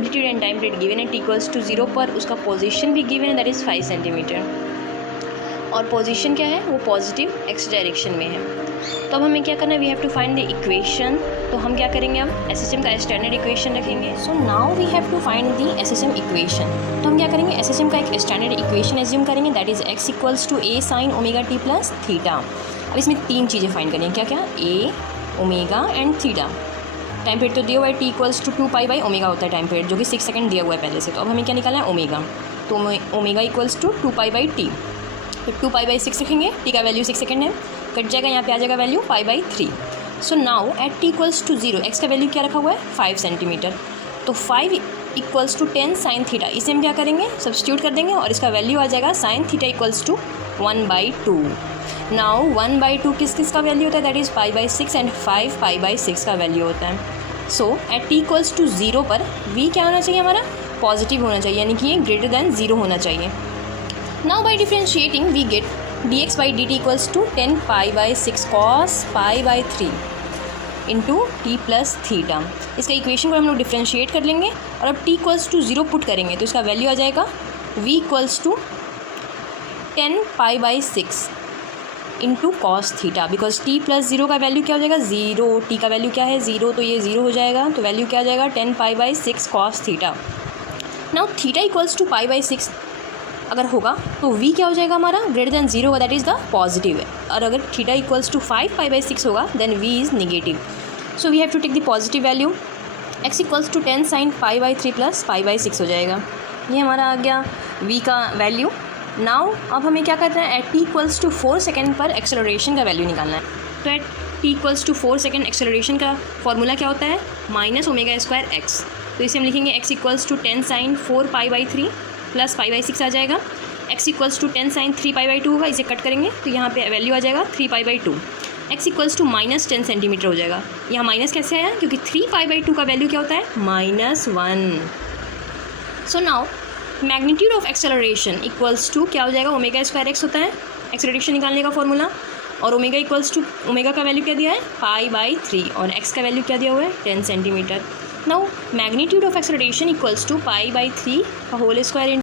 Magnitude and time period given है t equals to 0 पर, उसका पोजीशन भी गिवन है दैट इज़ 5 सेंटीमीटर, और पोजीशन क्या है वो पॉजिटिव x डायरेक्शन में है। तो अब हमें क्या करना है, we have to find the equation. तो हम क्या करेंगे, हम SHM का स्टैंडर्ड इक्वेशन रखेंगे। So now we have to find the SHM equation. तो हम क्या करेंगे, SHM का एक स्टैंडर्ड इक्वेशन एज्यूम करेंगे that is x equals to a sin omega t plus theta. अब इसमें तीन चीज़ें फाइंड करनी है, क्या क्या, a, omega and theta. Time period तो दिया हुआ है t equals to 2 pi by omega होता है टाइम पीरियड, जो कि 6 सेकंड दिया हुआ है पहले से। तो अब हमें क्या निकालना है, ओमेगा। तो omega equals to 2 pi by T, फिर 2 पाई बाई 6 रखेंगे, टी का वैल्यू 6 सेकंड है, कट जाएगा, यहाँ पे आ जाएगा value pi by 3। So now at T equals to 0 x का वैल्यू क्या रखा हुआ है 5 सेंटीमीटर, तो 5 इक्वल्स टू 10 साइन थीटा, इसे हम क्या करेंगे, सब्स्टिट्यूट कर देंगे और इसका वैल्यू आ जाएगा sine theta equals to 1/2। Now 1/2 किस किस का वैल्यू होता है, that is pi by 6 and 5 pi by 6 का वैल्यू होता है। So at T equals to 0 पर वी क्या होना चाहिए, हमारा पॉजिटिव होना चाहिए, यानी कि ये ग्रेटर दैन 0 होना चाहिए। Now by differentiating we get dx by dt equals to 10 pi by 6 cos pi by 3 into T plus theta. इसका इक्वेशन को हम लोग डिफ्रेंशिएट कर लेंगे और अब t इक्वल्स टू 0 पुट करेंगे तो इसका वैल्यू आ जाएगा v equals to 10 pi by 6 into cos theta, because t plus 0 का वैल्यू क्या हो जाएगा 0, t का वैल्यू क्या है 0, तो ये 0 हो जाएगा, तो वैल्यू क्या आ जाएगा 10 pi by 6 cos theta. Now theta equals to pi by 6 अगर होगा तो v क्या हो जाएगा हमारा ग्रेटर दैन 0 होगा, दैट इज़ द पॉजिटिव है, और अगर theta equals to 5 pi by 6 होगा then v is negative. So we have to take the positive value, x equals to 10 sine pi by 3 plus pi by 6 हो जाएगा, ये हमारा आ गया v का वैल्यू। नाउ अब हमें क्या करना है, at t equals to 4 second पर एक्सेलरेशन का वैल्यू निकालना है। तो at t equals to 4 second acceleration का फॉर्मूला क्या होता है, माइनस ओमेगा स्क्वायर x, तो इसे हम लिखेंगे x equals to 10 sine 4 pi by 3 plus pi by 6 आ जाएगा, x equals to 10 sine 3 pi by 2 होगा, इसे कट करेंगे तो यहाँ पे वैल्यू आ जाएगा 3 pi by 2, x equals to minus 10 centimetre हो जाएगा। यहाँ माइनस कैसे आया, क्योंकि 3 पाई बाई 2 का वैल्यू क्या होता है -1। So now magnitude of acceleration equals to क्या हो जाएगा, ओमेगा स्क्वायर एक्स होता है एक्सेलरेशन निकालने का फॉर्मूला, और ओमेगा इक्वल्स टू ओमेगा का वैल्यू क्या दिया है पाई बाई 3 और x का वैल्यू क्या दिया हुआ है 10 centimetre. Now magnitude of acceleration equals to pi by 3 का होल स्क्वायर